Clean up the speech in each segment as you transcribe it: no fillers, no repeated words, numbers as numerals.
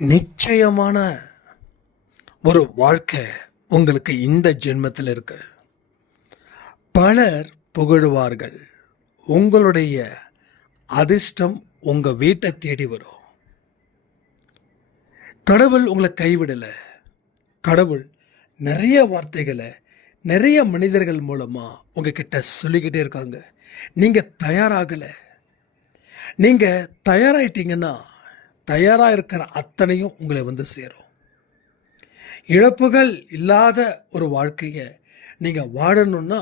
நிச்சயமான ஒரு வாழ்க்கை உங்களுக்கு இந்த ஜென்மத்தில் இருக்கு. பலர் புகழுவார்கள். உங்களுடைய அதிர்ஷ்டம் உங்கள் வீட்டை தேடி வரும். கடவுள் உங்களை கைவிடலை. கடவுள் நிறைய வார்த்தைகளை நிறைய மனிதர்கள் மூலமாக உங்ககிட்ட சொல்லிக்கிட்டே இருக்காங்க. நீங்கள் தயாராகலை. நீங்கள் தயாராகிட்டீங்கன்னா தயாராக இருக்கிற அத்தனையும் உங்களை வந்து சேரும். இழப்புகள் இல்லாத ஒரு வாழ்க்கையை நீங்கள் வாழணும்னா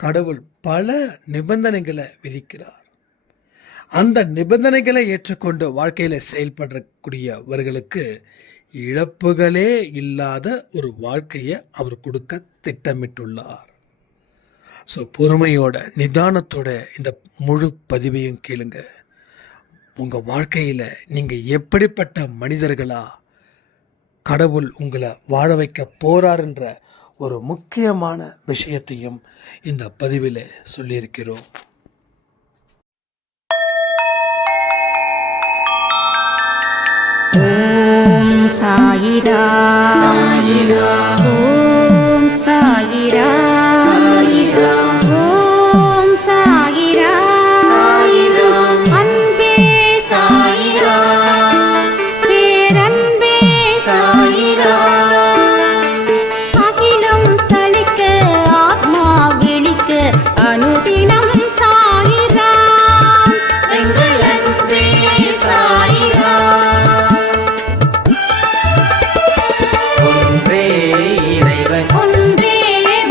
கடவுள் பல நிபந்தனைகளை விதிக்கிறார். அந்த நிபந்தனைகளை ஏற்றுக்கொண்டு வாழ்க்கையில் செயல்படக்கூடியவர்களுக்கு இழப்புகளே இல்லாத ஒரு வாழ்க்கையை அவர் கொடுக்க திட்டமிட்டுள்ளார். ஸோ பொறுமையோட நிதானத்தோட இந்த முழு பதிவையும் கேளுங்க. உங்கள் வாழ்க்கையில் நீங்கள் எப்படிப்பட்ட மனிதர்களா கடவுள் உங்களை வாழ வைக்க போறாருன்ற ஒரு முக்கியமான விஷயத்தையும் இந்த பதிவில் சொல்லியிருக்கிறோம். ஓம் சாயிரா சாயிரா, ஓம் சாயிரா சாயிரா, ஓம் சாயிரா சாயிரா, அன்பே சாயிரா, பேரன்பே சாயிரா, அகிலம் தளிக்க ஆத்மா விழிக்க அனுதினம் சாயிரா, எங்கள் அன்பே சாயிரா. ஒன்றே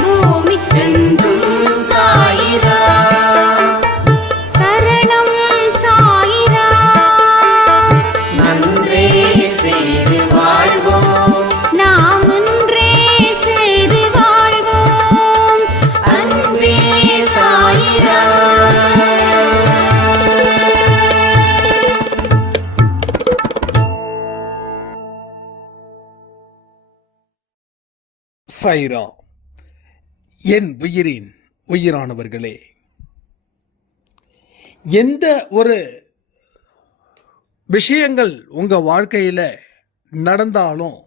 பூமிக்கென்றும் சாயிரா, சரணம் சாயிரா, நன்றே செய்து வாழ்வோம், நாம் ஒன்றே செய்து வாழ்வோம், அன்பே சாயிரா. சாயிரா. என் உயிரின் உயிரானவர்களே, எந்த ஒரு விஷயங்கள் உங்கள் வாழ்க்கையில் நடந்தாலும்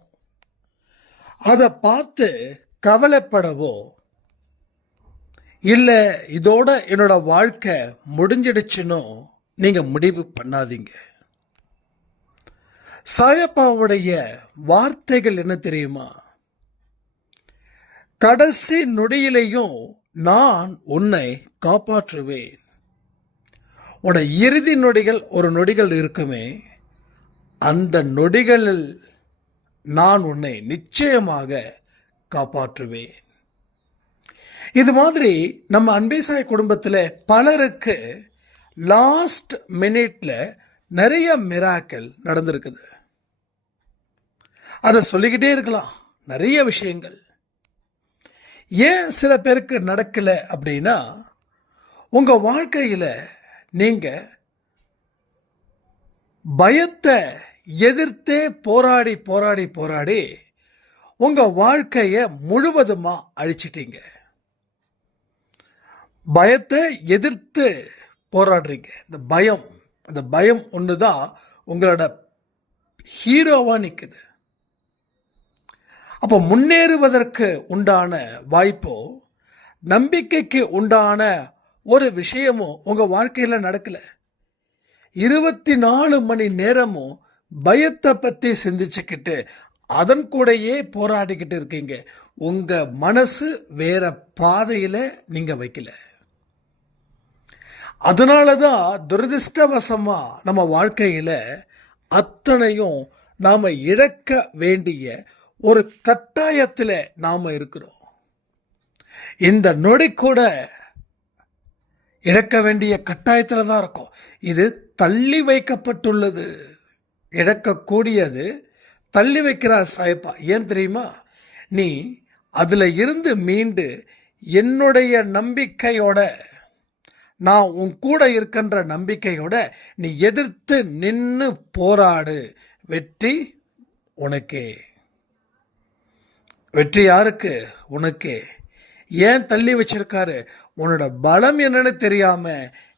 அதை பார்த்து கவலைப்படவோ இல்லை இதோட என்னோட வாழ்க்கை முடிஞ்சிடுச்சுன்னு நீங்கள் முடிவு பண்ணாதீங்க. சாயப்பாவுடைய வார்த்தைகள் என்ன தெரியுமா? கடைசி நொடியிலையும் நான் உன்னை காப்பாற்றுவேன். உன்னை இறுதி நொடிகள் ஒரு நொடிகள் இருக்குமே, அந்த நொடிகளில் நான் உன்னை நிச்சயமாக காப்பாற்றுவேன். இது மாதிரி நம்ம அன்பேசாய் குடும்பத்தில் பலருக்கு லாஸ்ட் மினிட்ல நிறைய மிராக்கிள் நடந்திருக்குது. அதை சொல்லிக்கிட்டே இருக்கலாம், நிறைய விஷயங்கள். ஏன் சில பேருக்கு நடக்கலை அப்படின்னா, உங்கள் வாழ்க்கையில் நீங்கள் பயத்தை எதிர்த்தே போராடி போராடி போராடி உங்கள் வாழ்க்கையை முழுவதுமாக அழிச்சிட்டீங்க. பயத்தை எதிர்த்து போராடுறீங்க. அந்த பயம் ஒன்று தான் உங்களோட ஹீரோவாக நிற்குது. அப்போ முன்னேறுவதற்கு உண்டான வாய்ப்போ நம்பிக்கைக்கு உண்டான ஒரு விஷயமோ உங்கள் வாழ்க்கையில் நடக்கலை. 24 மணி நேரமும் பயத்தை பற்றி சிந்திச்சுக்கிட்டு அதன் கூடயே போராடிக்கிட்டு இருக்கீங்க. உங்கள் மனசு வேற பாதையில் நீங்கள் வைக்கல. அதனால தான் துரதிர்ஷ்டவசமாக நம்ம வாழ்க்கையில் அத்தனையும் நாம் இழக்க வேண்டிய ஒரு கட்டாயத்தில் நாம் இருக்கிறோம். இந்த நொடி கூட இழக்க வேண்டிய கட்டாயத்தில் தான் இருக்கும். இது தள்ளி வைக்கப்பட்டுள்ளது. இழக்கக்கூடியது தள்ளி வைக்கிறார் சாயப்பா. ஏன் தெரியுமா? நீ அதில் இருந்து மீண்டு என்னுடைய நம்பிக்கையோட, நான் உன் கூட இருக்கின்ற நம்பிக்கையோட நீ எதிர்த்து நின்று போராடு. வெற்றி உனக்கே. வெற்றி யாருக்கு? உனக்கே. ஏன் தள்ளி வச்சிருக்காரு? உன்னோட பலம் என்னன்னு தெரியாம,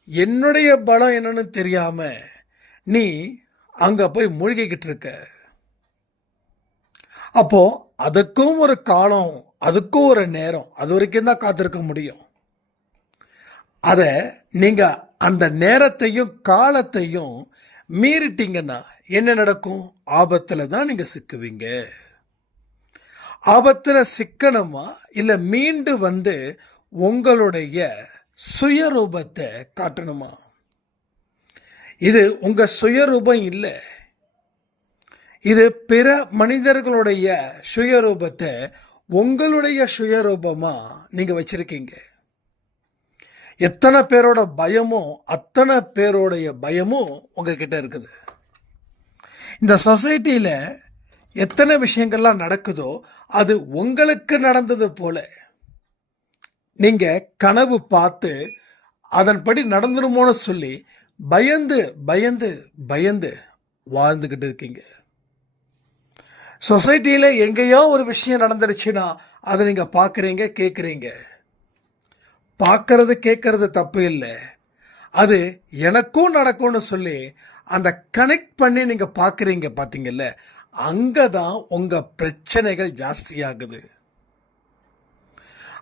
என்னுடைய பலம் என்னன்னு தெரியாம நீ அங்கே போய் மூழ்கிக்கிட்டு இருக்க. அப்போ அதுக்கும் ஒரு காலம், அதுக்கும் ஒரு நேரம், அது வரைக்கும் தான் காத்திருக்க முடியும். அதை நீங்க அந்த நேரத்தையும் காலத்தையும் மீறிட்டீங்கன்னா என்ன நடக்கும்? ஆபத்துல தான் நீங்க சிக்குவீங்க. ஆபத்துல சிக்கணுமா இல்ல மீண்டு வந்து உங்களுடைய சுயரூபத்தை காட்டணுமா? இது உங்க சுயரூபம் இல்லை, இது பிற மனிதர்களுடைய சுயரூபத்தை உங்களுடைய சுயரூபமா நீங்க வச்சிருக்கீங்க. எத்தனை பேரோட பயமும் அத்தனை பேரோடைய பயமும் உங்ககிட்ட இருக்குது. இந்த சொசைட்டியில எத்தனை விஷயங்கள்லாம் நடக்குதோ அது உங்களுக்கு நடந்தது போல நீங்க கனவு பார்த்து அதன்படி நடந்துருமோன்னு சொல்லி பயந்து பயந்து பயந்து வாழ்ந்துகிட்டு இருக்கீங்க. சொசைட்டியில எங்கேயோ ஒரு விஷயம் நடந்துடுச்சுன்னா அதை நீங்க பார்க்குறீங்க, கேட்குறீங்க. பார்க்கறது கேட்கறது தப்பு இல்லை, அது எனக்கும் நடக்கும்னு சொல்லி அந்த கனெக்ட் பண்ணி நீங்க பார்க்குறீங்க. பார்த்தீங்கல்ல, அங்கே தான் உங்க பிரச்சனைகள் ஜாஸ்தியாகுது.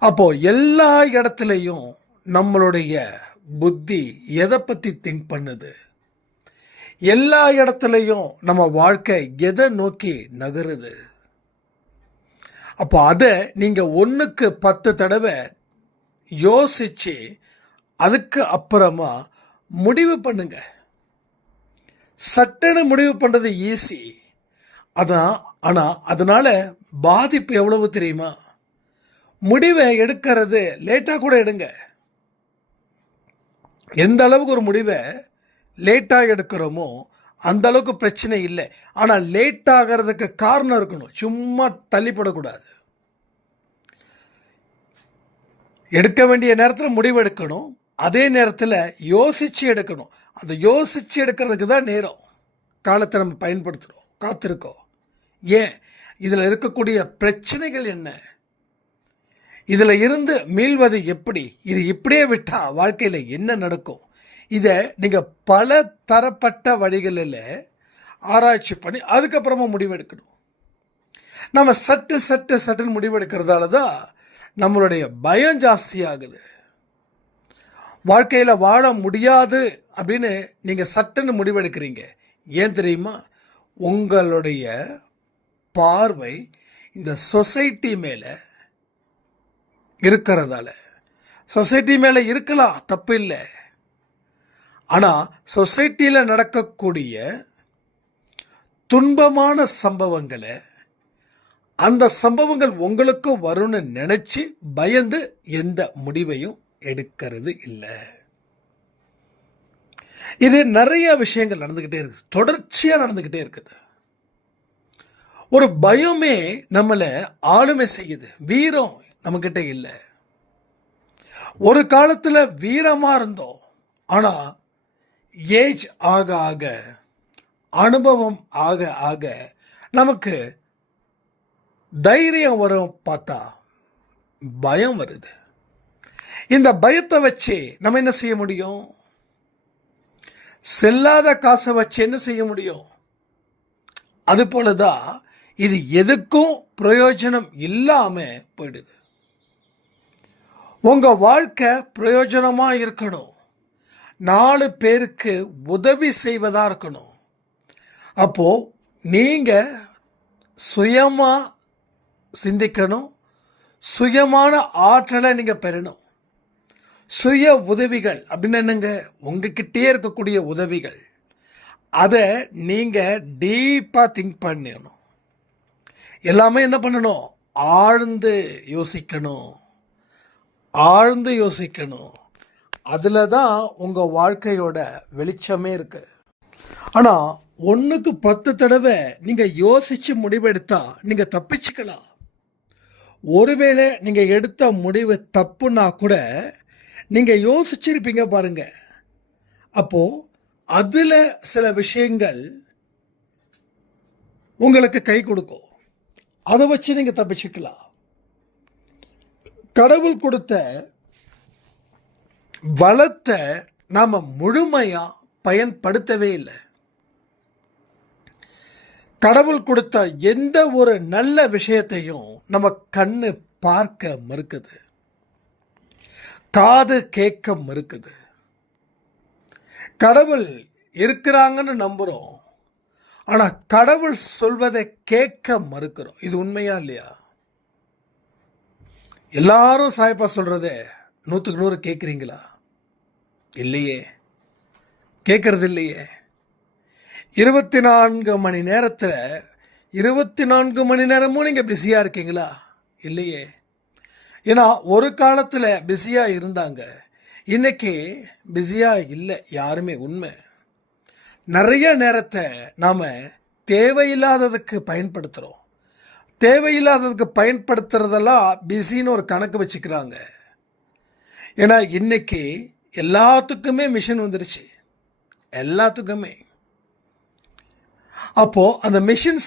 அப்போ எல்லா இடத்துலையும் நம்மளுடைய புத்தி எதை பற்றி திங்க் பண்ணுது, எல்லா இடத்துலையும் நம்ம வாழ்க்கை எதை நோக்கி நகருது. அப்போ அதை நீங்கள் 1க்கு 10 தடவை யோசிச்சு அதுக்கு அப்புறமா முடிவு பண்ணுங்க. சட்டன்னு முடிவு பண்ணுறது ஈஸி, அதான். ஆனால் அதனால பாதிப்பு எவ்வளவு தெரியுமா? முடிவை எடுக்கிறது லேட்டாக கூட எடுங்க. எந்த அளவுக்கு ஒரு முடிவை லேட்டாக எடுக்கிறோமோ அந்த அளவுக்கு பிரச்சனை இல்லை. ஆனால் லேட் ஆகிறதுக்கு காரணம் இருக்கணும், சும்மா தள்ளிப்படக்கூடாது. எடுக்க வேண்டிய நேரத்தில் முடிவு எடுக்கணும், அதே நேரத்தில் யோசித்து எடுக்கணும். அந்த யோசித்து எடுக்கிறதுக்கு தான் நேரம் காலத்தை நம்ம பயன்படுத்துகிறோம், காத்திருக்கோம். ஏன்? இதில் இருக்கக்கூடிய பிரச்சனைகள் என்ன, இதில் இருந்து மீள்வது எப்படி, இது இப்படியே விட்டால் வாழ்க்கையில் என்ன நடக்கும், இதை நீங்கள் பல தரப்பட்ட வழிகளில் ஆராய்ச்சி பண்ணி அதுக்கப்புறமா முடிவெடுக்கணும். நம்ம சட்டுன்னு முடிவெடுக்கிறதால தான் நம்மளுடைய பயம் ஜாஸ்தியாகுது. வாழ்க்கையில் வாழ முடியாது அப்படின்னு நீங்கள் சட்டுன்னு முடிவெடுக்கிறீங்க. ஏன் தெரியுமா? உங்களுடைய பார்வை இந்த சொசைட்டி மேலே இருக்கிறதால. சொசைட்டி மேலே இருக்கலாம், தப்பு இல்லை. ஆனால் சொசைட்டியில் நடக்கக்கூடிய துன்பமான சம்பவங்களை, அந்த சம்பவங்கள் உங்களுக்கு வரும்னு நினச்சி பயந்து எந்த முடிவையும் எடுக்கிறது இல்லை. இது நிறைய விஷயங்கள் நடந்துக்கிட்டே இருக்குது, தொடர்ச்சியாக நடந்துக்கிட்டே இருக்குது. ஒரு பயமே நம்மளை ஆளுமை செய்யுது, வீரம் நம்மக்கிட்ட இல்லை. ஒரு காலத்தில் வீரமாக இருந்தோம், ஆனால் ஏஜ் ஆக ஆக, அனுபவம் ஆக ஆக நமக்கு தைரியம் வரும், பார்த்தா பயம் வருது. இந்த பயத்தை வச்சு நம்ம என்ன செய்ய முடியும்? செல்லாத காசை வச்சு என்ன செய்ய முடியும்? அது போலதான் இது எதுக்கும் பிரயோஜனம் இல்லாம போயிடுது. உங்க வாழ்க்கை பிரயோஜனமா இருக்கணும், 4 பேருக்கு உதவி செய்வதா இருக்கணும். அப்போ நீங்க சுயமா சிந்திக்கணும், சுயமான ஆற்றலை நீங்க பெறணும். சுய உதவிகள் அப்படின்னு என்னங்க? உங்ககிட்டயே இருக்கக்கூடிய உதவிகள், அதை நீங்க டீப்பா திங்க் பண்ணணும். எல்லாமே என்ன பண்ணணும்? ஆழ்ந்து யோசிக்கணும், ஆழ்ந்து யோசிக்கணும். அதில் தான் உங்கள் வாழ்க்கையோட வெளிச்சமே இருக்கு. ஆனால் 1க்கு 10 தடவை நீங்கள் யோசித்து முடிவெடுத்தா நீங்கள் தப்பிச்சுக்கலாம். ஒருவேளை நீங்கள் எடுத்த முடிவு தப்புன்னா கூட நீங்கள் யோசிச்சிருப்பீங்க பாருங்க. அப்போது அதில் சில விஷயங்கள் உங்களுக்கு கை கொடுக்கும், அதை வச்சு நீங்கள் தப்பிச்சுக்கலாம். கடவுள் கொடுத்த வளத்தை நாம் முழுமையாக பயன்படுத்தவே இல்லை. கடவுள் கொடுத்த எந்த ஒரு நல்ல விஷயத்தையும் நம்ம கண்ணு பார்க்க மறுக்குது, காது கேட்க மறுக்குது. கடவுள் இருக்கிறாங்கன்னு நம்புகிறோம், ஆனால் கடவுள் சொல்வதை கேட்க மறுக்கிறோம். இது உண்மையா இல்லையா? எல்லாரும் சாயப்பா சொல்கிறத 100க்கு 100 கேட்குறீங்களா? இல்லையே, கேட்கறது இல்லையே. 24 மணி நேரத்தில் 24 மணி நேரமும் நீங்கள் பிஸியாக இருக்கீங்களா? இல்லையே. ஏன்னா ஒரு காலத்தில் பிஸியாக இருந்தாங்க, இன்னைக்கு பிஸியாக இல்லை யாருமே. உண்மை. நிறைய நேரத்தை நாம் தேவையில்லாததுக்கு பயன்படுத்துகிறோம். தேவையில்லாததுக்கு பயன்படுத்துறதெல்லாம் பிஸின்னு ஒரு கணக்கு வச்சுக்கிறாங்க. ஏன்னா இன்னைக்கு எல்லாத்துக்குமே மிஷின் வந்துருச்சு, எல்லாத்துக்குமே. அப்போது அந்த மிஷின்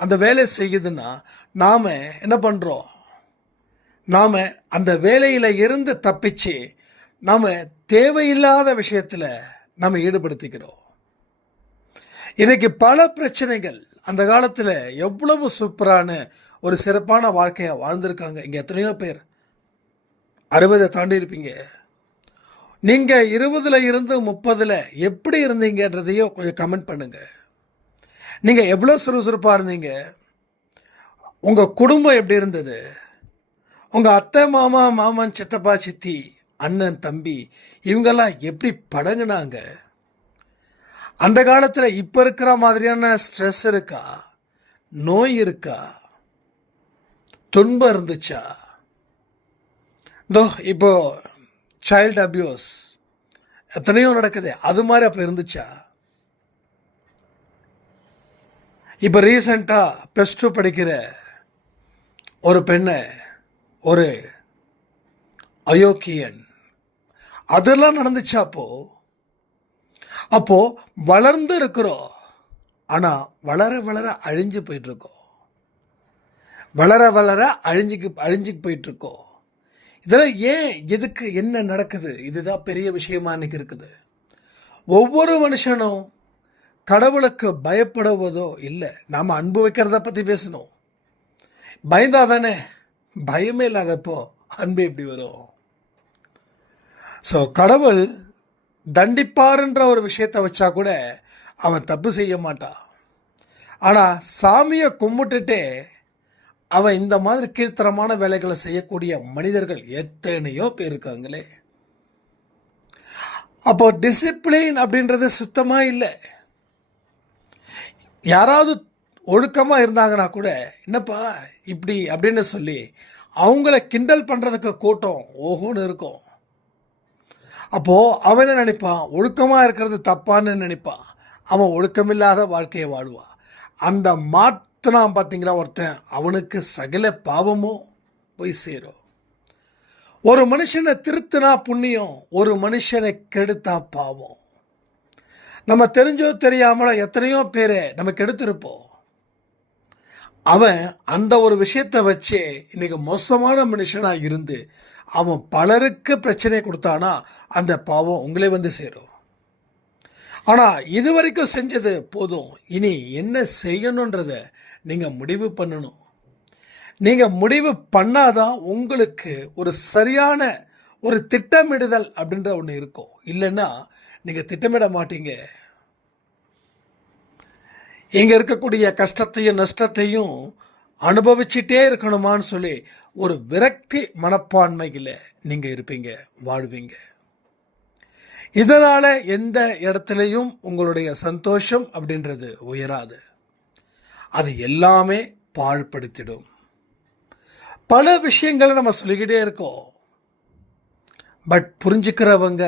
அந்த வேலை செய்யுதுன்னா நாம் என்ன பண்ணுறோம்? நாம் அந்த வேலையில் இருந்து தப்பிச்சு நாம் தேவையில்லாத விஷயத்தில் நம்ம ஈடுபடுத்திக்கிறோம். இன்றைக்கி பல பிரச்சனைகள். அந்த காலத்தில் எவ்வளவு சூப்பரான ஒரு சிறப்பான வாழ்க்கையை வாழ்ந்திருக்காங்க. இங்கே எத்தனையோ பேர் 60 தாண்டி இருப்பீங்க. நீங்கள் 20ல் இருந்து 30ல் எப்படி இருந்தீங்கன்றதையும் கொஞ்சம் கமெண்ட் பண்ணுங்கள். நீங்கள் எவ்வளோ சுறுசுறுப்பாக இருந்தீங்க? உங்கள் குடும்பம் எப்படி இருந்தது? உங்கள் அத்தை மாமா, மாமன், சித்தப்பா, சித்தி, அண்ணன், தம்பி இவங்கெல்லாம் எப்படி படங்குனாங்க? அந்த காலத்தில் இப்போ இருக்கிற மாதிரியான ஸ்ட்ரெஸ் இருக்கா? நோய் இருக்கா? துன்பம் இருந்துச்சா? இப்போ சைல்டு அபியூஸ் எத்தனையோ நடக்குது, அது மாதிரி அப்போ இருந்துச்சா? இப்போ ரீசண்டாக +2 படிக்கிற ஒரு பெண்ணை ஒரு அயோக்கியன், அதெல்லாம் நடந்துச்சா? அப்போ வளர்ந்து இருக்கிறோம், ஆனால் வளர வளர அழிஞ்சு போயிட்டுருக்கோம். வளர வளர அழிஞ்சு போயிட்டுருக்கோம். இதெல்லாம் ஏன், எதுக்கு, என்ன நடக்குது? இதுதான் பெரிய விஷயமா இன்னைக்கு இருக்குது. ஒவ்வொரு மனுஷனும் கடவுளுக்கு பயப்படுவதோ இல்லை. நாம் அன்பு வைக்கிறத பற்றி பேசணும். பயந்தா தானே, பயமே இல்லாதப்போ அன்பு எப்படி வரும்? ஸோ கடவுள் தண்டிப்பாருன்ற ஒரு விஷயத்தை வச்சா கூட அவன் தப்பு செய்ய மாட்டான். ஆனால் சாமியை கும்பிட்டுட்டே அவன் இந்த மாதிரி கீழ்த்தரமான வேலைகளை செய்யக்கூடிய மனிதர்கள் எத்தனையோ பேர் இருக்காங்களே. அப்போ டிசிப்ளின் அப்படின்றது சுத்தமாக இல்லை. யாராவது ஒழுக்கமாக இருந்தாங்கன்னா கூட என்னப்பா இப்படி அப்படின்னு சொல்லி அவங்கள கிண்டல் பண்ணுறதுக்கு கூட்டம் ஓஹோன்னு இருக்கும். அப்போது அவன் என்ன நினைப்பான்? ஒழுக்கமாக இருக்கிறது தப்பான்னு நினைப்பான். அவன் ஒழுக்கமில்லாத வாழ்க்கையை வாழ்வான். அந்த மாற்றினான் பார்த்தீங்களா ஒருத்தன், அவனுக்கு சகல பாவமும் போய் சேரும். ஒரு மனுஷனை திருத்தினா புண்ணியம், ஒரு மனுஷனை கெடுத்தா பாவம். நம்ம தெரிஞ்சோ தெரியாமலோ எத்தனையோ பேரை நம்ம கெடுத்திருப்போம். அவன் அந்த ஒரு விஷயத்தை வச்சே இன்னைக்கு மோசமான மனுஷனாக இருந்து அவன் பலருக்கு பிரச்சனை கொடுத்தானா அந்த பாவம் உங்களே வந்து சேரும். ஆனால் இது வரைக்கும் செஞ்சது போதும், இனி என்ன செய்யணுன்றத நீங்கள் முடிவு பண்ணணும். நீங்கள் முடிவு பண்ணாதான் உங்களுக்கு ஒரு சரியான ஒரு திட்டமிடுதல் அப்படின்ற ஒன்று இருக்கும். இல்லைன்னா நீங்கள் திட்டமிட மாட்டீங்க. இங்கே இருக்கக்கூடிய கஷ்டத்தையும் நஷ்டத்தையும் அனுபவிச்சுட்டே இருக்கணுமான்னு சொல்லி ஒரு விரக்தி மனப்பான்மையில் நீங்கள் இருப்பீங்க, வாழ்வீங்க. இதனால் எந்த இடத்துலையும் உங்களுடைய சந்தோஷம் அப்படின்றது உயராது. அது எல்லாமே பாழ்படுத்திடும். பல விஷயங்களை நம்ம சொல்லிக்கிட்டே இருக்கோம். பட் புரிஞ்சுக்கிறவங்க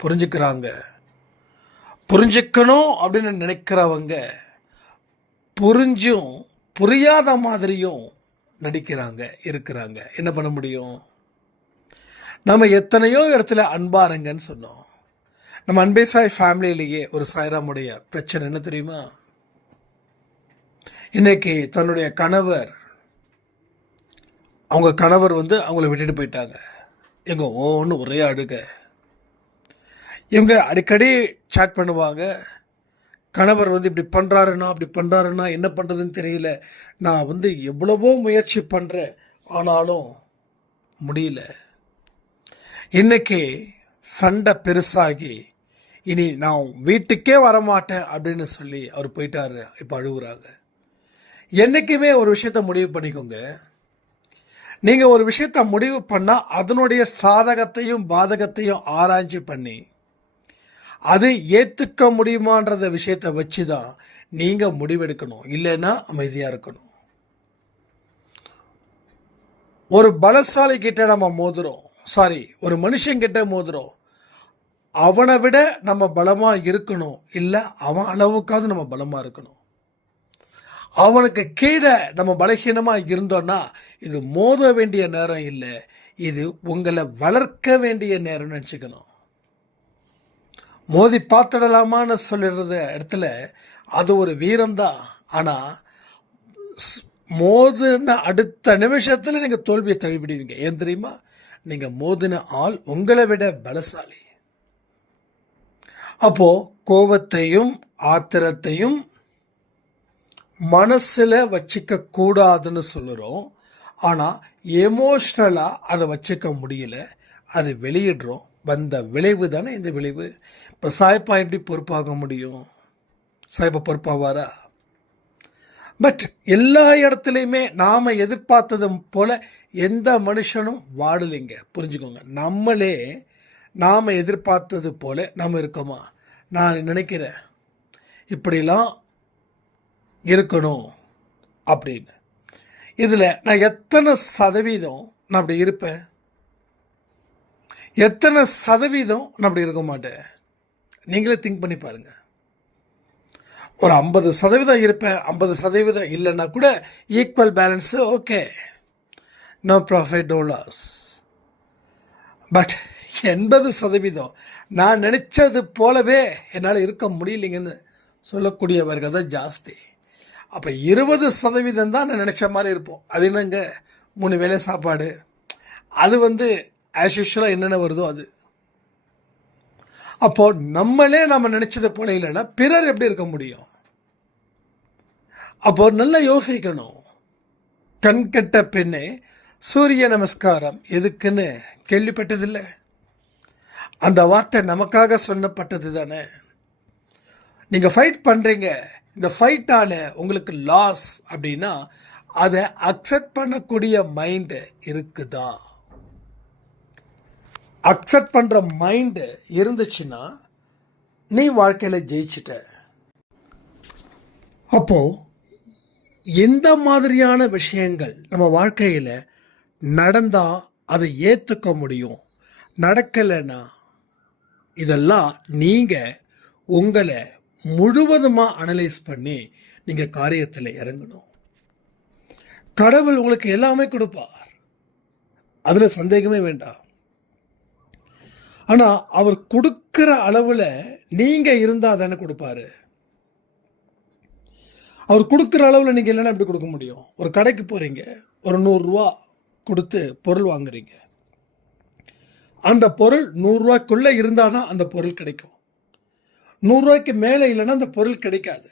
புரிஞ்சுக்கிறாங்க, புரிஞ்சுக்கணும் அப்படின்னு நினைக்கிறவங்க புரிஞ்சும் புரியாத மாதிரியும் நடிக்கிறாங்க, இருக்கிறாங்க. என்ன பண்ண முடியும்? நம்ம எத்தனையோ இடத்துல அன்பாருங்கன்னு சொன்னோம். நம்ம அன்பே சாய் ஃபேமிலியிலேயே ஒரு சாய்ராமுடைய பிரச்சனை என்ன தெரியுமா? இன்னைக்கு தன்னுடைய கணவர், அவங்க கணவர் அவங்கள விட்டுட்டு போயிட்டாங்க. எங்க ஓன்னு ஒரே அழுக. இவங்க அடிக்கடி சாட் பண்ணுவாங்க, கணவர் வந்து இப்படி பண்ணுறாருன்னா என்ன பண்ணுறதுன்னு தெரியல, நான் வந்து எவ்வளவோ முயற்சி பண்ணுறேன், ஆனாலும் முடியல. இன்னைக்கு சண்டை பெருசாகி இனி நான் வீட்டுக்கே வரமாட்டேன் அப்படின்னு சொல்லி அவர் போயிட்டாரு. இப்போ அழுகுறாங்க. என்றைக்குமே ஒரு விஷயத்த முடிவு பண்ணிக்கோங்க. நீங்கள் ஒரு விஷயத்த முடிவு பண்ணால் அதனுடைய சாதகத்தையும் பாதகத்தையும் ஆராய்ச்சி பண்ணி அது ஏற்றுக்க முடியுமான்றத விஷயத்தை வச்சு தான் நீங்கள் முடிவெடுக்கணும். இல்லைன்னா அமைதியாக இருக்கணும். ஒரு பலசாலி கிட்ட நம்ம மோதுறோம், ஒரு மனுஷங்கிட்ட மோதுறோம், அவனை விட நம்ம பலமாக இருக்கணும், இல்லை அவன் அளவுக்காவது நம்ம பலமாக இருக்கணும். அவனுக்கு கீழே நம்ம பலகீனமாக இருந்தோன்னா இது மோத வேண்டிய நேரம் இல்லை, இது உங்களை வளர்க்க வேண்டிய நேரம்னு நினச்சிக்கணும். மோதி பார்த்துடலாமான்னு சொல்லிடுற இடத்துல அது ஒரு வீரம்தான். ஆனால் மோதின அடுத்த நிமிஷத்தில் நீங்கள் தோல்வியை தழுவிடுவீங்க. ஏன் தெரியுமா? நீங்கள் மோதின ஆள் உங்களை விட பலசாலி. அப்போது கோபத்தையும் ஆத்திரத்தையும் மனசில் வச்சுக்க கூடாதுன்னு சொல்லுறோம். ஆனால் எமோஷ்னலாக அதை வச்சுக்க முடியல, அதை வெளியிடுறோம். வந்த விளைவு தானே இந்த விளைவு. இப்போ சாய்ப்பா எப்படி பொறுப்பாக முடியும்? சாய்ப்பா பொறுப்பாவாரா? பட் எல்லா இடத்துலையுமே நாம் எதிர்பார்த்தது போல் எந்த மனுஷனும் வாடலைங்க. புரிஞ்சுக்கோங்க. நம்மளே நாம் எதிர்பார்த்தது போல் நம்ம இருக்கோமா? நான் நினைக்கிறேன் இப்படிலாம் இருக்கணும் அப்படின்னு. இதில் நான் எத்தனை சதவீதம் நான் அப்படி இருப்பேன், எத்தனை சதவீதம் நான் அப்படி இருக்க மாட்டேன்? நீங்களே திங்க் பண்ணி பாருங்கள். ஒரு 50% இருப்பேன், 50% இல்லைன்னா கூட equal balance, okay, no profit no loss. But 80% நான் நினச்சது போலவே என்னால் இருக்க முடியலைங்கன்னு சொல்லக்கூடியவர்கள் தான் ஜாஸ்தி. அப்போ 20% தான் நான் நினச்ச மாதிரி இருப்போம். அது என்னங்க, 3 வேளை சாப்பாடு, அது வந்து ஆஸ் யூஷுவலாக என்னென்ன வருதோ அது. அப்போது நம்மளே நம்ம நினச்சது போல இல்லைன்னா பிறர் எப்படி இருக்க முடியும்? அப்போது நல்லா யோசிக்கணும். கண் கெட்ட பெண்ணே சூரிய நமஸ்காரம் எதுக்குன்னு கேள்விப்பட்டதில்லை? அந்த வார்த்தை நமக்காக சொல்லப்பட்டது தானே. நீங்கள் ஃபைட் பண்ணுறீங்க, இந்த ஃபைட்டால் உங்களுக்கு லாஸ் அப்படின்னா அதை அக்செப்ட் பண்ணக்கூடிய மைண்டு இருக்குதா? அக்செப்ட் பண்ணுற மைண்டு இருந்துச்சுன்னா நீ வாழ்க்கையில் ஜெயிச்சிட்ட. அப்போது எந்த மாதிரியான விஷயங்கள் நம்ம வாழ்க்கையில் நடந்தால் அதை ஏற்றுக்க முடியும், நடக்கலைன்னா இதெல்லாம் நீங்கள் உங்களை முழுவதுமாக அனலைஸ் பண்ணி நீங்கள் காரியத்தில் இறங்கணும். கடவுள் உங்களுக்கு எல்லாமே கொடுப்பார், அதில் சந்தேகமே வேண்டாம். ஆனால் அவர் கொடுக்குற அளவில் நீங்கள் இருந்தால் தானே கொடுப்பாரு. அவர் கொடுக்குற அளவில் நீங்கள் இல்லைன்னா எப்படி கொடுக்க முடியும்? ஒரு கடைக்கு போகிறீங்க, ஒரு 100 ரூபா கொடுத்து பொருள் வாங்குறீங்க. அந்த பொருள் 100 ரூபாய்க்குள்ளே இருந்தால் தான் அந்த பொருள் கிடைக்கும். 100 ரூபாய்க்கு மேலே இல்லைன்னா அந்த பொருள் கிடைக்காது.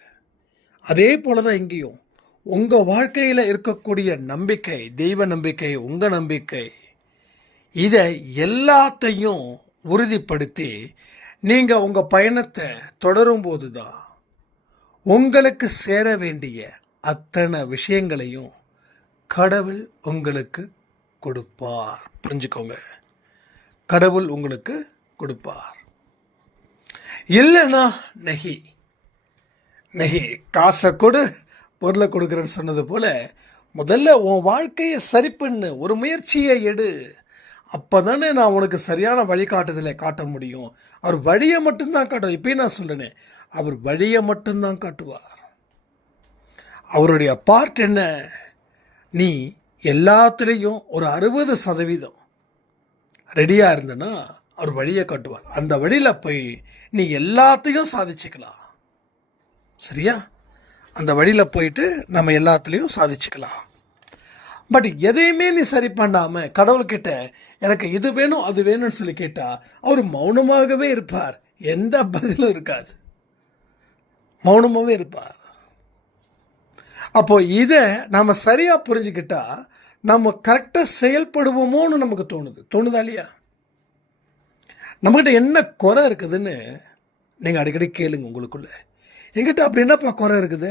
அதே போல தான் இங்கேயும் உங்கள் வாழ்க்கையில் இருக்கக்கூடிய நம்பிக்கை, தெய்வ நம்பிக்கை, உங்கள் நம்பிக்கை, இதை எல்லாத்தையும் உறுதிப்படுத்தி நீங்கள் உங்கள் பயணத்தை தொடரும்போது தான் உங்களுக்கு சேர வேண்டிய அத்தனை விஷயங்களையும் கடவுள் உங்களுக்கு கொடுப்பார். புரிஞ்சுக்கோங்க, கடவுள் உங்களுக்கு கொடுப்பார். இல்லைன்னா நகி காசை கொடு பொருளை கொடுக்குறேன்னு சொன்னது போல் முதல்ல உன் வாழ்க்கையை சரி பண்ணு, ஒரு முயற்சியை எடு. அப்போ தானே நான் உனக்கு சரியான வழிகாட்டுதலை காட்ட முடியும். அவர் வழியை மட்டும்தான் காட்டுவார். இப்போயும் நான் சொல்கிறேனே, அவர் வழியை மட்டும்தான் காட்டுவார். அவருடைய பார்ட் என்ன? நீ எல்லாத்துலேயும் ஒரு 60% ரெடியாக இருந்தனா அவர் வழியை காட்டுவார். அந்த வழியில் போய் நீ எல்லாத்தையும் சாதிச்சுக்கலாம். சரியா? அந்த வழியில் போயிட்டு நம்ம எல்லாத்துலேயும் சாதிச்சுக்கலாம். பட் எதையுமே நீ சரி பண்ணாமல் கடவுள்கிட்ட எனக்கு இது வேணும் அது வேணும்னு சொல்லி கேட்டால் அவர் மௌனமாகவே இருப்பார். எந்த பதிலும் இருக்காது. மௌனமாகவே இருப்பார். அப்போ இதை நாம் சரியாக புரிஞ்சுக்கிட்டா நம்ம கரெக்டாக செயல்படுவோமோன்னு நமக்கு தோணுதா இல்லையா? நம்மகிட்ட என்ன குறை இருக்குதுன்னு நீங்கள் அடிக்கடி கேளுங்க உங்களுக்குள்ள. எங்கிட்ட அப்படி என்னப்பா குறை இருக்குது,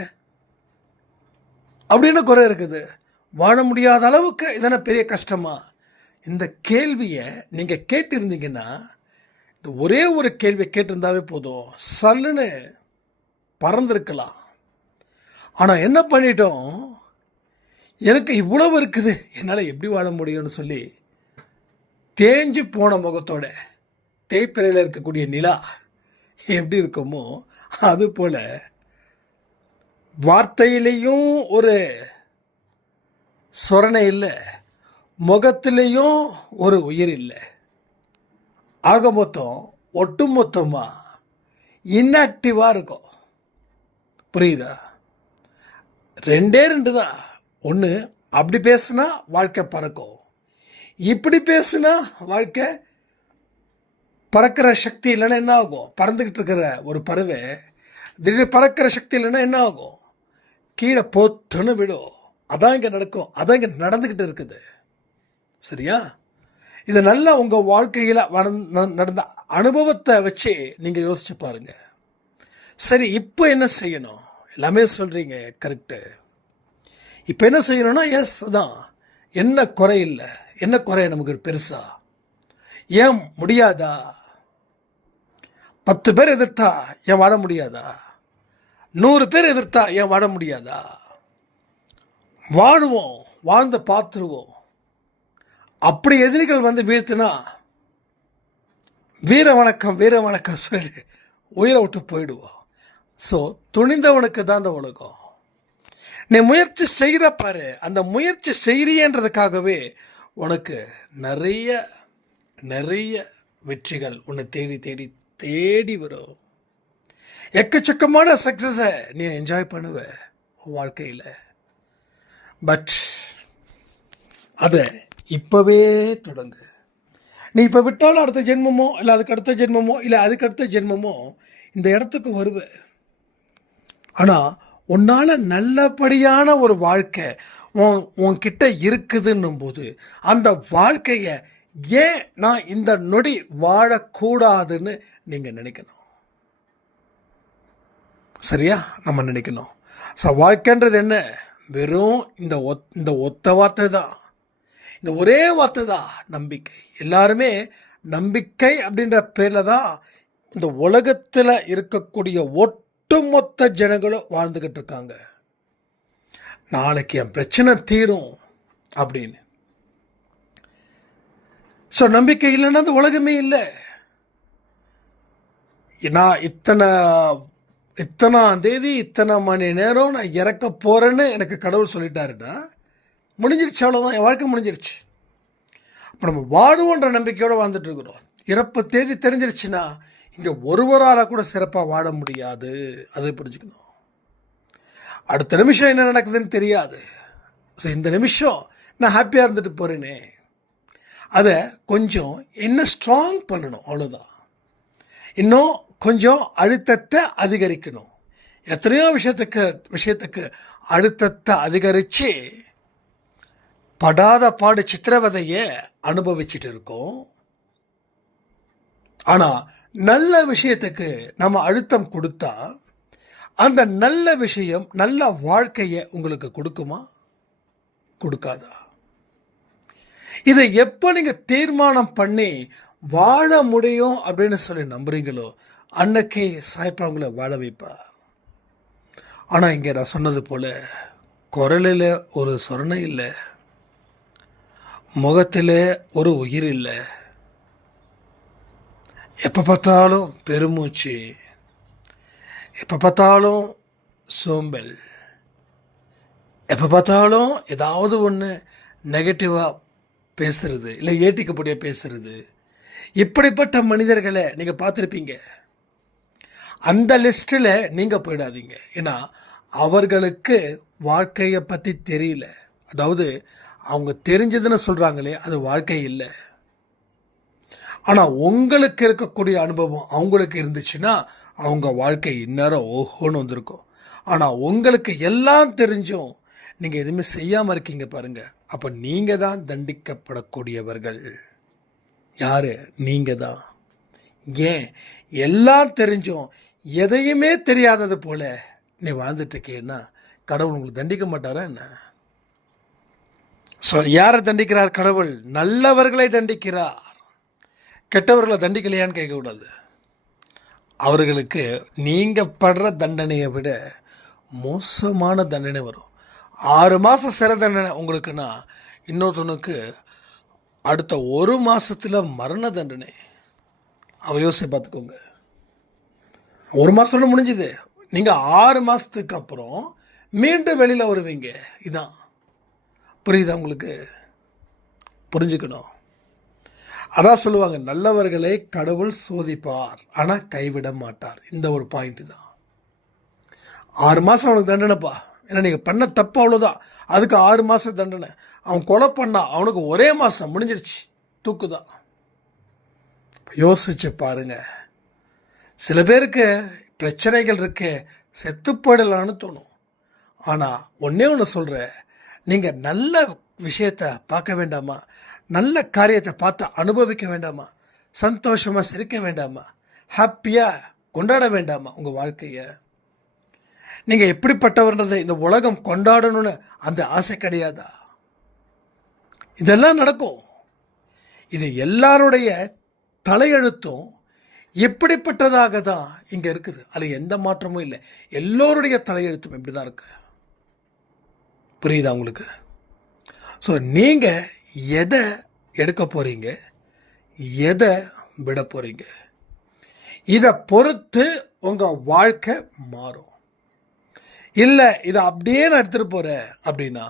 அப்படி என்ன குறை இருக்குது, வாழ முடியாத அளவுக்கு இதென்ன பெரிய கஷ்டமா? இந்த கேள்வியை நீங்கள் கேட்டிருந்தீங்கன்னா, இந்த ஒரே ஒரு கேள்வியை கேட்டிருந்தாவே போதும், சல்லுன்னு பறந்துருக்கலாம். ஆனால் என்ன பண்ணிட்டோம், எனக்கு இவ்வளவு இருக்குது, என்னால் எப்படி வாழ முடியும்னு சொல்லி தேஞ்சு போன முகத்தோட தேய்ப்பிறையில் இருக்கக்கூடிய நிலா எப்படி இருக்குமோ அது போல் வார்த்தையிலையும் ஒரு சொரணை இல்லை, முகத்திலையும் ஒரு உயிர் இல்லை. ஆக மொத்தம் ஒட்டுமொத்தமாக இன்ஆக்டிவாக இருக்கும். புரியுதா? ரெண்டே தான். ஒன்று, அப்படி பேசுனா வாழ்க்கை பறக்கும், இப்படி பேசுனா வாழ்க்கை பறக்கிற சக்தி இல்லைன்னா என்ன ஆகும்? பறந்துக்கிட்டு இருக்கிற ஒரு பறவை திடீர்னு பறக்கிற சக்தி இல்லைன்னா என்ன ஆகும்? கீழே பொத்துன்னு விடும். அதான் இங்கே நடக்கும், அதான் இங்கே நடந்துக்கிட்டு இருக்குது. சரியா? இதை நல்லா உங்கள் வாழ்க்கையில் நடந்த அனுபவத்தை வச்சு நீங்கள் யோசிச்சு பாருங்கள். சரி, இப்போ என்ன செய்யணும்? எல்லாமே சொல்கிறீங்க, கரெக்டு. இப்போ என்ன செய்யணும்னா, எஸ் தான், என்ன குறை இல்லை, என்ன குறை நமக்கு பெருசா? ஏன் முடியாதா? 10 பேர் எதிர்த்தா ஏன் வாழ முடியாதா? 100 பேர் எதிர்த்தா ஏன் வாழ முடியாதா? வாழுவோம், வாழ்ந்து பார்த்துருவோம். அப்படி எதிரிகள் வந்து வீழ்த்தினா வீர வணக்கம் சொல்லி உயிரை விட்டு போயிடுவோம். ஸோ துணிந்தவனுக்கு தான் அந்த உலகம். நீ முயற்சி செய்கிற பாரு, அந்த முயற்சி செய்கிறியன்றதுக்காகவே உனக்கு நிறைய நிறைய வெற்றிகள் உன்னை தேடி தேடி தேடி வரும். எக்கச்சக்கமான சக்ஸஸை நீ என்ஜாய் பண்ணுவ வாழ்க்கையில். பட் அதை இப்போவே தொடங்கு. நீ இப்போ விட்டாலும் அடுத்த ஜென்மமோ இல்லை அதுக்கு அடுத்த ஜென்மமோ இல்லை அதுக்கு அடுத்த ஜென்மமோ இந்த இடத்துக்கு வருவ. ஆனால் உன்னால் நல்லபடியான ஒரு வாழ்க்கை உன்கிட்ட இருக்குதுன்னும் போது அந்த வாழ்க்கையை ஏன் நான் இந்த நொடி வாழக்கூடாதுன்னு நீங்கள் நினைக்கணும். சரியா? நம்ம நினைக்கணும். ஸோ வாழ்க்கைன்றது என்ன? வெறும் இந்த ஒத்த வார்த்தை தான், இந்த ஒரே வார்த்தை தான், நம்பிக்கை. எல்லாருமே நம்பிக்கை அப்படின்ற பேரில் தான் இந்த உலகத்தில் இருக்கக்கூடிய ஒட்டுமொத்த ஜனங்களும் வாழ்ந்துக்கிட்டு இருக்காங்க. நாளைக்கு என் பிரச்சனை தீரும் அப்படின்னு. ஸோ நம்பிக்கை இல்லைன்னா அந்த உலகமே இல்லை. நான் இத்தனாம் தேதி இத்தனை மணி நேரம் நான் இறக்க போகிறேன்னு எனக்கு கடவுள் சொல்லிட்டாருன்னா முடிஞ்சிருச்சு, அவ்வளோதான், என் வாழ்க்கை முடிஞ்சிருச்சு. இப்போ நம்ம வாழுவோன்ற நம்பிக்கையோடு வாழ்ந்துட்டு இருக்கிறோம். இறப்பு தேதி தெரிஞ்சிருச்சுன்னா இங்கே ஒருவரால் கூட சிறப்பாக வாழ முடியாது. அதை புரிஞ்சுக்கணும். அடுத்த நிமிஷம் என்ன நடக்குதுன்னு தெரியாது. ஸோ இந்த நிமிஷம் நான் ஹாப்பியாக இருந்துட்டு போகிறேனே, அதை கொஞ்சம் இன்னும் ஸ்ட்ராங் பண்ணணும், அவ்வளோதான். இன்னும் கொஞ்சம் அழுத்தத்தை அதிகரிக்கணும். எத்தனையோ விஷயத்துக்கு அழுத்தத்தை அதிகரித்து படாத பாடு சித்திரவதையை அனுபவிச்சுட்டு இருக்கோம். ஆனால் நல்ல விஷயத்துக்கு நம்ம அழுத்தம் கொடுத்தா அந்த நல்ல விஷயம் நல்ல வாழ்க்கையை உங்களுக்கு கொடுக்குமா, கொடுக்காதா? இதை எப்போ நீங்கள் தீர்மானம் பண்ணி வாழ முடியும் அப்படின்னு சொல்லி நம்புறீங்களோ அன்னைக்கே சாய்ப்பா உங்களை வாழ வைப்பா. ஆனால் இங்கே நான் சொன்னது போல் குரலில் ஒரு சொரணை இல்லை, முகத்தில் ஒரு உயிர் இல்லை. எப்போ பார்த்தாலும் பெருமூச்சு, எப்போ பார்த்தாலும் சோம்பல், எப்போ பார்த்தாலும் ஏதாவது ஒன்று நெகட்டிவாக பேசுறது, இல்லை ஏட்டிக்கப்படியாக பேசுறது. இப்படிப்பட்ட மனிதர்களை நீங்கள் பார்த்துருப்பீங்க. அந்த லிஸ்ட்டில் நீங்கள் போயிடாதீங்க. ஏன்னா அவர்களுக்கு வாழ்க்கையை பற்றி தெரியல. அதாவது அவங்க தெரிஞ்சதுன்னு சொல்கிறாங்களே, அது வாழ்க்கை இல்லை. ஆனால் உங்களுக்கு இருக்கக்கூடிய அனுபவம் அவங்களுக்கு இருந்துச்சுன்னா அவங்க வாழ்க்கை இந்நேரம் ஓஹோன்னு வந்திருக்கும். ஆனால் உங்களுக்கு எல்லாம் தெரிஞ்சும் நீங்கள் எதுவுமே செய்யாமல் இருக்கீங்க பாருங்கள், அப்போ நீங்கள் தான் தண்டிக்கப்படக்கூடியவர்கள். யார்? நீங்கள் தான். ஏன்? எல்லாம் தெரிஞ்சும் எதையுமே தெரியாதது போல நீ வாழ்ந்துட்டு இருக்கேன்னா கடவுள் உங்களுக்கு தண்டிக்க மாட்டாரா என்ன? ஸோ யாரை தண்டிக்கிறார் கடவுள்? நல்லவர்களை தண்டிக்கிறார். கெட்டவர்களை தண்டிக்கலையான்னு கேட்கக்கூடாது. அவர்களுக்கு நீங்கள் படுற தண்டனையை விட மோசமான தண்டனை வரும். 6 மாதம் சிறை தண்டனை உங்களுக்குன்னா இன்னொருத்தனுக்கு அடுத்த 1 மாதத்தில் மரண தண்டனை. அவ யோசிச்சு பார்த்துக்கோங்க. 1 மாதத்தோட முடிஞ்சுது. நீங்கள் 6 மாதத்துக்கு அப்புறம் மீண்டும் வெளியில் வருவீங்க. இதான் புரியுதா உங்களுக்கு? புரிஞ்சுக்கணும். அதான் சொல்லுவாங்க, நல்லவர்களை கடவுள் சோதிப்பார் ஆனால் கைவிட மாட்டார். இந்த ஒரு பாயிண்ட் தான். 6 மாதம் அவனுக்கு தண்டனைப்பா, ஏன்னா நீங்கள் பண்ண தப்பு அவ்வளோதான், அதுக்கு 6 மாதம் தண்டனை. அவன் கொலை பண்ணா அவனுக்கு 1 மாதம் முடிஞ்சிருச்சு, தூக்கு தான். யோசிச்சு பாருங்க. சில பேருக்கு பிரச்சனைகள் இருக்கு, செத்து போயிடலான்னு தோணும். ஆனால் ஒன்றே ஒன்று சொல்கிறேன், நீங்கள் நல்ல விஷயத்தை பார்க்க வேண்டாமா? நல்ல காரியத்தை பார்த்து அனுபவிக்க வேண்டாமா? சந்தோஷமாக சிரிக்க வேண்டாமா? ஹாப்பியாக கொண்டாட வேண்டாமா உங்கள் வாழ்க்கையை? நீங்கள் எப்படிப்பட்டவர்ன்றதை இந்த உலகம் கொண்டாடணும்னு அந்த ஆசை கிடையாதா? இதெல்லாம் நடக்கும். இது எல்லாருடைய தலையெழுத்தும் எப்படிப்பட்டதாக தான் இங்கே இருக்குது. அதில் எந்த மாற்றமும் இல்லை. எல்லோருடைய தலையெழுத்தும் இப்படி தான் இருக்கு. புரியுதா உங்களுக்கு? ஸோ நீங்கள் எதை எடுக்க போகிறீங்க, எதை விட போகிறீங்க, இதை பொறுத்து உங்கள் வாழ்க்கை மாறும். இல்லை இதை அப்படியே நான் எடுத்துகிட்டு போகிறேன் அப்படின்னா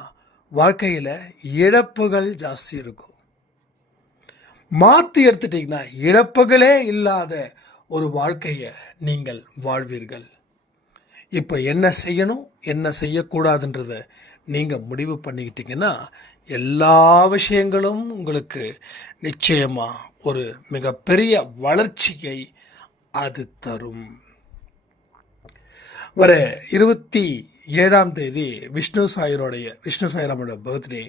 வாழ்க்கையில் இழப்புகள் ஜாஸ்தி இருக்கும். மாற்றி எடுத்துட்டிங்கன்னா இழப்புகளே இல்லாத ஒரு வாழ்க்கையை நீங்கள் வாழ்வீர்கள். இப்போ என்ன செய்யணும் என்ன செய்யக்கூடாதுன்றதை நீங்கள் முடிவு பண்ணிக்கிட்டீங்கன்னா எல்லா விஷயங்களும் உங்களுக்கு நிச்சயமாக ஒரு மிகப்பெரிய வளர்ச்சியை அது தரும். வர 27ஆம் தேதி விஷ்ணு சாய்ராமோட பர்த்டே.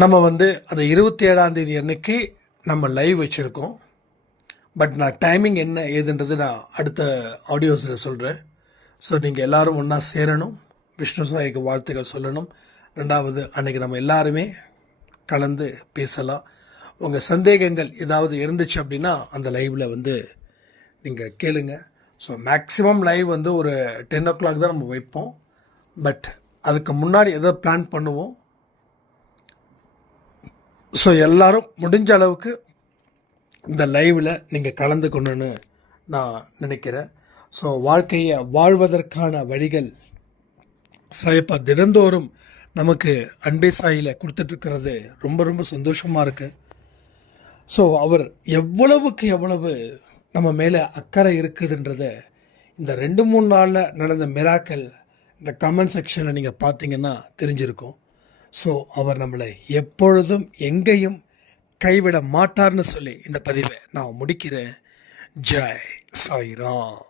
நம்ம அந்த 27ஆம் தேதி அன்னைக்கு நம்ம லைவ் வச்சுருக்கோம். பட் நான் டைமிங் என்ன ஏதுன்றது நான் அடுத்த ஆடியோஸில் சொல்கிறேன். ஸோ நீங்கள் எல்லோரும் ஒன்றா சேரணும், விஷ்ணு சாய்க்கு வாழ்த்துக்கள் சொல்லணும். 2வது அன்றைக்கி நம்ம எல்லாருமே கலந்து பேசலாம். உங்கள் சந்தேகங்கள் ஏதாவது இருந்துச்சு அப்படின்னா அந்த லைவில் நீங்கள் கேளுங்க. ஸோ மேக்ஸிமம் லைவ் ஒரு 10 o'clock தான் நம்ம வைப்போம். பட் அதுக்கு முன்னாடி ஏதோ பிளான் பண்ணுவோம். ஸோ எல்லோரும் முடிஞ்ச அளவுக்கு இந்த லைவில் நீங்கள் கலந்துக்கணுன்னு நான் நினைக்கிறேன். ஸோ வாழ்க்கையை வாழ்வதற்கான வழிகள் சாயப்பா தினந்தோறும் நமக்கு அன்பே சாயில் கொடுத்துட்ருக்கிறது ரொம்ப ரொம்ப சந்தோஷமாக இருக்குது. ஸோ அவர் எவ்வளவுக்கு எவ்வளவு நம்ம மேலே அக்கறை இருக்குதுன்றத இந்த 2-3 நாளில் நடந்த மிராக்கள் இந்த கமெண்ட் செக்ஷனில் நீங்கள் பார்த்தீங்கன்னா தெரிஞ்சிருக்கும். ஸோ அவர் நம்மளை எப்பொழுதும் எங்கேயும் கைவிட மாட்டார்னு சொல்லி இந்த பதிவை நான் முடிக்கிறேன். ஜெய் சாய்ராம்.